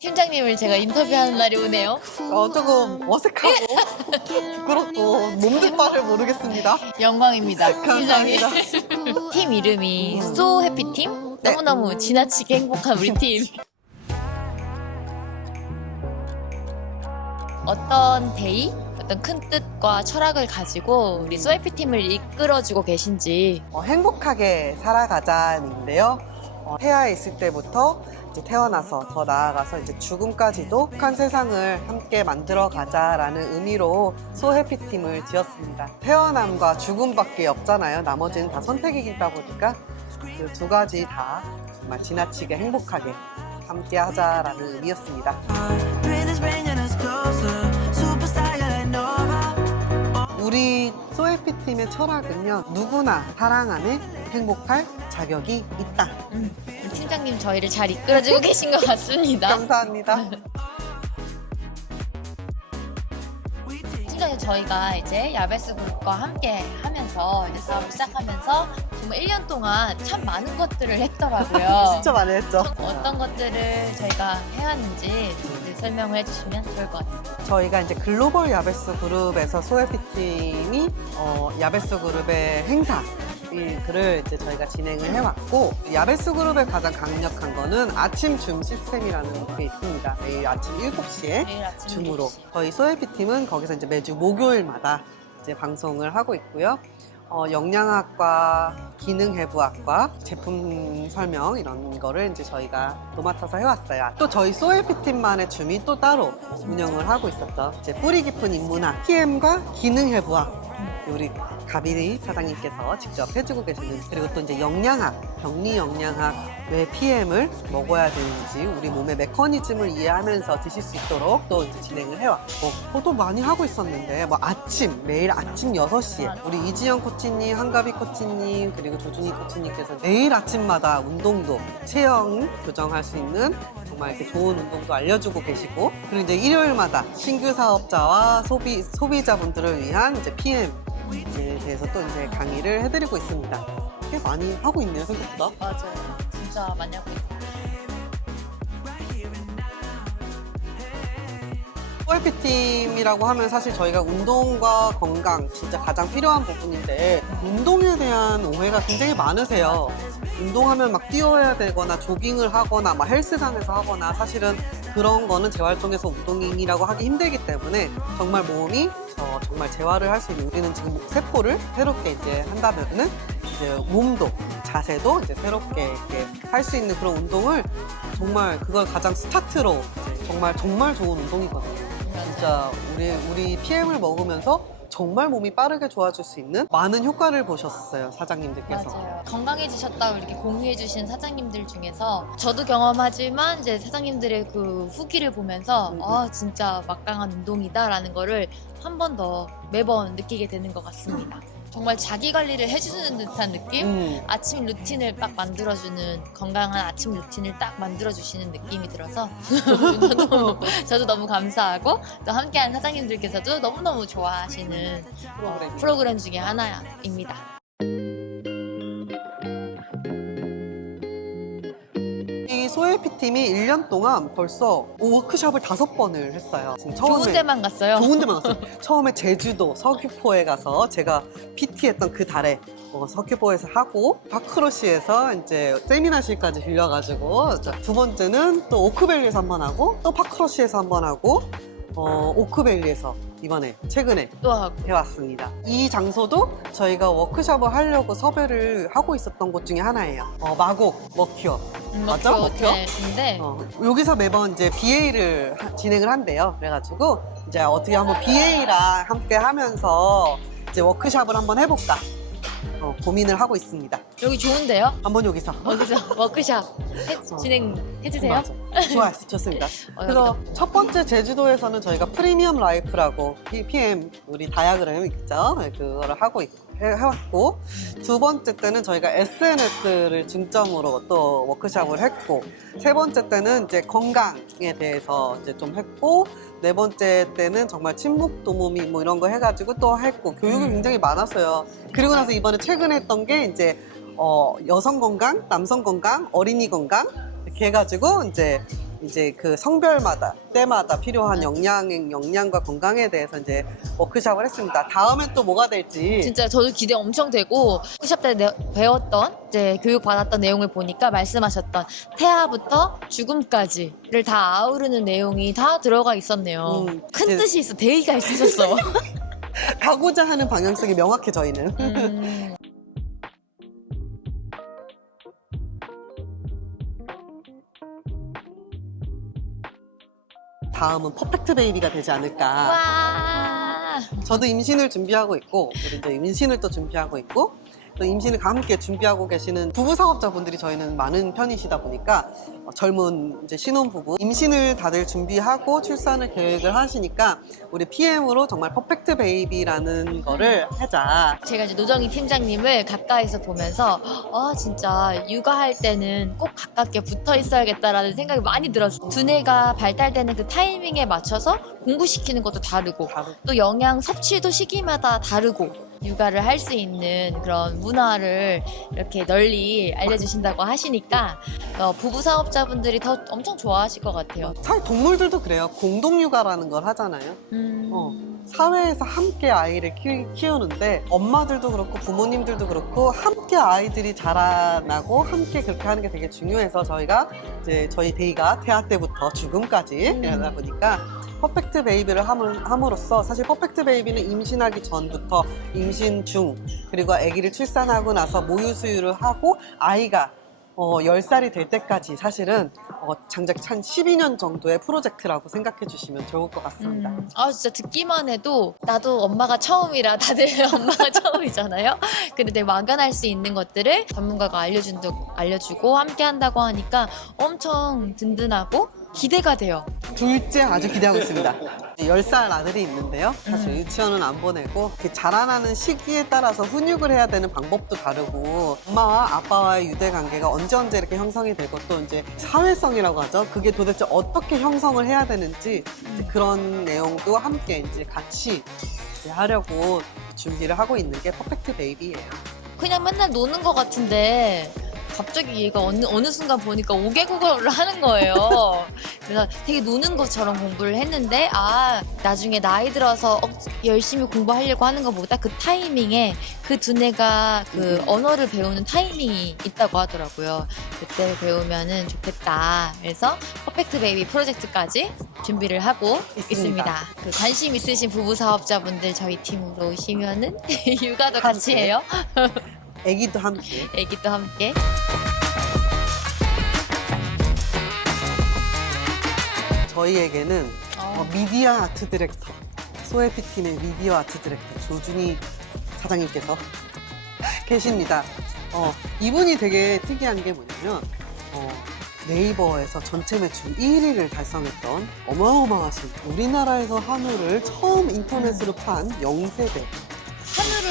팀장님을 제가 인터뷰하는 날이 오네요. 어, 조금 어색하고 부끄럽고 몸둘 바를 모르겠습니다. 영광입니다. 감사합니다. 팀장님. 팀 이름이 소 해피팀? 네. 너무너무 지나치게 행복한 우리 팀. 어떤 데이? 어떤 큰 뜻과 철학을 가지고 우리 소 해피팀을 이끌어주고 계신지 어, 행복하게 살아가자인데요. 어, 태아에 있을 때부터 이제 태어나서 더 나아가서 이제 죽음까지도 행복한 세상을 함께 만들어 가자라는 의미로 소해피 팀을 지었습니다. 태어남과 죽음밖에 없잖아요. 나머지는 다 선택이다 보니까 그 두 가지 다 정말 지나치게 행복하게 함께 하자라는 의미였습니다. 소해피팀의 철학은요. 누구나 사랑 안에 행복할 자격이 있다. 음, 팀장님 저희를 잘 이끌어주고 계신 것 같습니다. 감사합니다. 팀장님 저희가 이제 야베스 그룹과 함께 하면서 이제 사업을 시작하면서 정말 1년 동안 참 많은 것들을 했더라고요. 진짜 많이 했죠. 어떤 것들을 저희가 해왔는지 이제 설명을 해주시면 좋을 것 같아요. 저희가 이제 글로벌 야베스 그룹에서 소에피 팀이 어, 야베스 그룹의 행사 를 이제 저희가 진행을 해왔고 야베스 그룹의 가장 강력한 거는 아침 줌 시스템이라는 게 있습니다. 매일 아침 7시에 내일 아침 줌으로 7시. 저희 소에피 팀은 거기서 이제 매주 목요일마다 이제 방송을 하고 있고요. 어, 영양학과, 기능해부학과, 제품 설명 이런 거를 이제 저희가 도맡아서 해왔어요. 또 저희 소에피팀만의 줌이 또 따로 운영을 하고 있었죠. 이제 뿌리 깊은 인문학, PM과 기능해부학 우리 가비리 사장님께서 직접 해주고 계시는 그리고 또 이제 영양학, 병리 영양학 왜 PM을 먹어야 되는지 우리 몸의 메커니즘을 이해하면서 드실 수 있도록 또 진행을 해왔고 저도 많이 하고 있었는데 뭐 아침 매일 아침 6시에 우리 이지영 코치님, 한가비 코치님 그리고 조준희 코치님께서 매일 아침마다 운동도 체형 교정할 수 있는 정말 이렇게 좋은 운동도 알려주고 계시고 그리고 이제 일요일마다 신규 사업자와 소비 소비자분들을 위한 이제 PM 에 대해서 또 이제 강의를 해드리고 있습니다. 꽤 많이 하고 있네요 생각보다. 맞아요. 진짜 많이 하고 있어요. OLP팀이라고 하면 사실 저희가 운동과 건강 진짜 가장 필요한 부분인데 운동에 대한 오해가 굉장히 많으세요. 운동하면 막 뛰어야 되거나 조깅을 하거나 막 헬스장에서 하거나 사실은 그런 거는 재활동에서 운동이라고 하기 힘들기 때문에 정말 몸이 어, 정말 재활을 할 수 있는 우리는 지금 세포를 새롭게 이제 한다면은 이제 몸도 자세도 이제 새롭게 할 수 있는 그런 운동을 정말 그걸 가장 스타트로 정말 정말 좋은 운동이거든요. 진짜 우리 우리 PM을 먹으면서 정말 몸이 빠르게 좋아질 수 있는 많은 효과를 보셨어요 사장님들께서. 맞아요. 건강해지셨다고 이렇게 공유해 주신 사장님들 중에서 저도 경험하지만 이제 사장님들의 그 후기를 보면서 음, 음. 아 진짜 막강한 운동이다라는 거를 한 번 더 매번 느끼게 되는 것 같습니다. 정말 자기 관리를 해주는 듯한 느낌? 음, 아침 루틴을 딱 만들어주는 건강한 아침 루틴을 딱 만들어주시는 느낌이 들어서 저도, 저도 너무 감사하고 또 함께한 사장님들께서도 너무너무 좋아하시는. 프로그램 중에 하나입니다. 소엘피 팀이 1년 동안 벌써 워크숍을 다섯 번을 했어요. 지금 처음에 좋은 데만 갔어요. 좋은 데만 갔어요. 처음에 제주도 서귀포에 가서 제가 PT했던 그 달에 어, 서귀포에서 하고 파크로시에서 이제 세미나실까지 빌려가지고 자, 두 번째는 또 오크밸리에서 한 번 하고 또 파크로시에서 한 번 하고 어, 오크밸리에서 이번에 최근에 또 하고 해왔습니다. 이 장소도 저희가 워크숍을 하려고 섭외를 하고 있었던 곳 중에 하나예요. 어, 마곡 워큐어. 음? 먹혀 먹혀? 호텔인데 어, 여기서 매번 이제 BA를 진행을 한대요. 그래가지고 이제 어떻게 한번 BA랑 함께 하면서 이제 워크숍을 한번 해볼까 어, 고민을 하고 있습니다. 여기 좋은데요? 한번 여기서. 여기서 워크샵 해- 진행해주세요. 맞아. 좋아요. 좋습니다. 어, 그래서. 첫 번째 제주도에서는 저희가 프리미엄 라이프라고 P- PM 우리 다이아그램 있죠? 네, 그거를 하고 있, 해, 해왔고 두 번째 때는 저희가 SNS를 중점으로 또 워크숍을 했고 세 번째 때는 이제 건강에 대해서 이제 좀 했고 네 번째 때는 정말 친목 도모미 뭐 이런 거 해가지고 또 했고 교육이 음. 굉장히 많았어요. 그리고 나서 이번에 최근에 했던 게 이제 어, 여성 건강, 남성 건강, 어린이 건강 이렇게 해가지고 이제 이제 그 성별마다 때마다 필요한 영양 영양과 건강에 대해서 이제 워크숍을 했습니다. 다음엔 또 뭐가 될지 진짜 저도 기대 엄청 되고 워크숍 때 내- 배웠던 이제 교육 받았던 내용을 보니까 말씀하셨던 태아부터 죽음까지를 다 아우르는 내용이 다 들어가 있었네요. 음, 큰 이제- 뜻이 있어 대의가 있으셨어. 가고자 하는 방향성이 명확해 저희는. 음. 다음은 퍼펙트 베이비가 되지 않을까. 와. 저도 임신을 준비하고 있고, 우리 이제 임신을 또 준비하고 있고, 또 임신을 함께 준비하고 계시는 부부 사업자분들이 저희는 많은 편이시다 보니까 어, 젊은 이제 신혼부부 임신을 다들 준비하고 출산을 계획을 하시니까 우리 PM으로 정말 퍼펙트 베이비라는 거를 하자. 제가 이제 노정희 팀장님을 가까이서 보면서 아 진짜 육아할 때는 꼭 가깝게 붙어 있어야겠다라는 생각이 많이 들었어요. 두뇌가 발달되는 그 타이밍에 맞춰서 공부시키는 것도 다르고 또 영양 섭취도 시기마다 다르고 육아를 할 수 있는 그런 문화를 이렇게 널리 알려주신다고 하시니까 어, 부부 사업자분들이 더 엄청 좋아하실 것 같아요. 사실 동물들도 그래요. 공동 육아라는 걸 하잖아요. 음. 어. 사회에서 함께 아이를 키, 키우는데 엄마들도 그렇고 부모님들도 그렇고 함께 아이들이 자라나고 함께 그렇게 하는 게 되게 중요해서 저희가 이제 저희 데이가 태아 때부터 죽음까지 음. 이러다 보니까 퍼펙트 베이비를 함으로써 사실 퍼펙트 베이비는 임신하기 전부터 임신 중 그리고 아기를 출산하고 나서 모유 수유를 하고 아이가 어, 10살이 될 때까지 사실은 어, 장작 한 12년 정도의 프로젝트라고 생각해 주시면 좋을 것 같습니다. 음, 아 진짜 듣기만 해도 나도 엄마가 처음이라 다들 엄마가 처음이잖아요. 근데 내 막연할 수 있는 것들을 전문가가 알려준다고 알려주고 함께 한다고 하니까 엄청 든든하고 기대가 돼요. 둘째 아주 기대하고 있습니다. 10살 아들이 있는데요. 사실 음. 유치원은 안 보내고 그 자라나는 시기에 따라서 훈육을 해야 되는 방법도 다르고 엄마와 아빠와의 유대 관계가 언제 언제 이렇게 형성이 되고 또 이제 사회성이라고 하죠. 그게 도대체 어떻게 형성을 해야 되는지 그런 내용도 함께 이제 같이 이제 하려고 준비를 하고 있는 게 퍼펙트 베이비예요. 그냥 맨날 노는 것 같은데 갑자기 얘가 어느, 어느 순간 보니까 5개 국어를 하는 거예요. 그래서 되게 노는 것처럼 공부를 했는데 아 나중에 나이 들어서 억- 열심히 공부하려고 하는 것보다 그 타이밍에 그 두뇌가 그 음. 언어를 배우는 타이밍이 있다고 하더라고요. 그때 배우면은 좋겠다. 그래서 퍼펙트 베이비 프로젝트까지 준비를 하고 있습니다. 있습니다. 그 관심 있으신 부부 사업자분들 저희 팀으로 오시면은 육아도 같이. 해요. 아기도 함께 애기도 함께. 저희에게는 어, 어, 미디어 아트 디렉터 소에피팀의 미디어 아트 디렉터 조준희 사장님께서 계십니다. 어, 이분이 되게 특이한 게 뭐냐면 어, 네이버에서 전체 매출 1위를 달성했던 어마어마하신 우리나라에서 한우를 처음 인터넷으로 판 영세대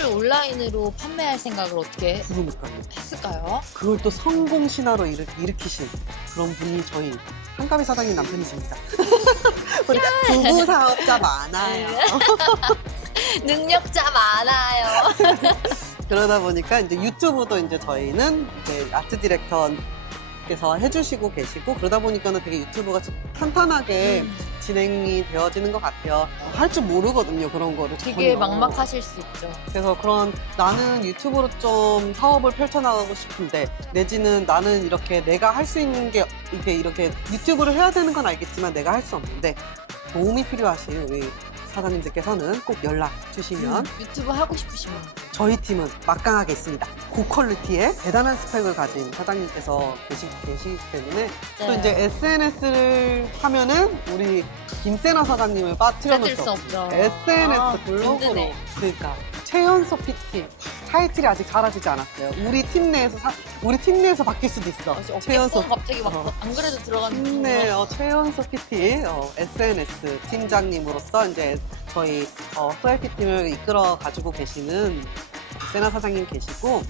온라인으로 판매할 생각을 어떻게 그러니까요. 했을까요? 그걸 또 성공 신화로 일으, 일으키신 그런 분이 저희 한가비 사장님 남편이십니다. 우리 부부 사업자 많아요. 능력자 많아요. 그러다 보니까 이제 유튜브도 이제 저희는 이제 아트 디렉터께서 해주시고 계시고 그러다 보니까 는 되게 유튜브가 좀 탄탄하게 음, 진행이 되어지는 것 같아요. 할 줄 모르거든요 그런 거를. 되게 전혀. 막막하실 수 있죠. 그래서 그런 나는 유튜브로 좀 사업을 펼쳐나가고 싶은데 내지는 나는 이렇게 내가 할 수 있는 게 이게 이렇게 유튜브를 해야 되는 건 알겠지만 내가 할 수 없는데 도움이 필요하신 우리 사장님들께서는 꼭 연락 주시면 음, 유튜브 하고 싶으시면 저희 팀은 막강하게 있습니다. 고퀄리티의 대단한 스펙을 가진 사장님께서 계시, 계시기 때문에 또 네. 이제 SNS를 하면은 우리 김세나 사장님을 빠뜨려 놓을 수수 없죠. SNS 아, 블로그로. 그러니까 최연소 PT 타이틀이 아직 갈아지지 않았어요. 우리 팀 내에서 사- 우리 팀 내에서 바뀔 수도 있어. 어깨 최연소 뽕 갑자기 막 어. 안 그래도 들어갔는데 팀내 어, 최연소 PT 어, SNS 팀장님으로서 이제 저희 어, 소엘피 팀을 이끌어 가지고 계시는 세나 사장님 계시고